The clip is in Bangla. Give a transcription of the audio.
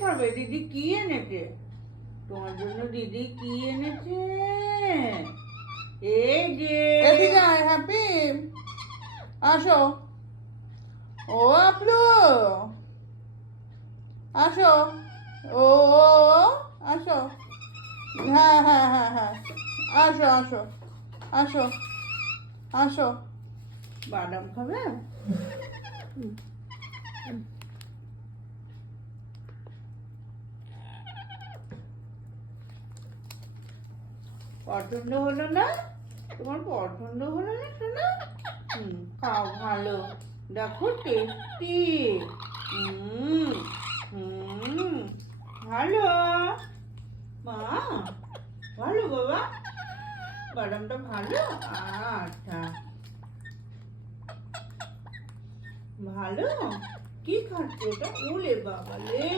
খাবে দিদি কি এনেছে? তোমার জন্য দিদি কি এনেছে? এই যে এদিকে আয় হ্যাপি আসো। ও আপলু আসো। ও আসো। হ্যাঁ হ্যাঁ হ্যাঁ হ্যাঁ। আসো আসো আসো আসো। বাদাম খাবে? পছন্দ হলো না? তোমার পছন্দ হলো না শোনা খাও, ভালো। দেখো টেস্টি হুম হুম, ভালো। মা, ভালো বাবা বাদামটা ভালো? আচ্ছা। ভালো? কি খাচ্ছে এটা? ওলে বাবা লে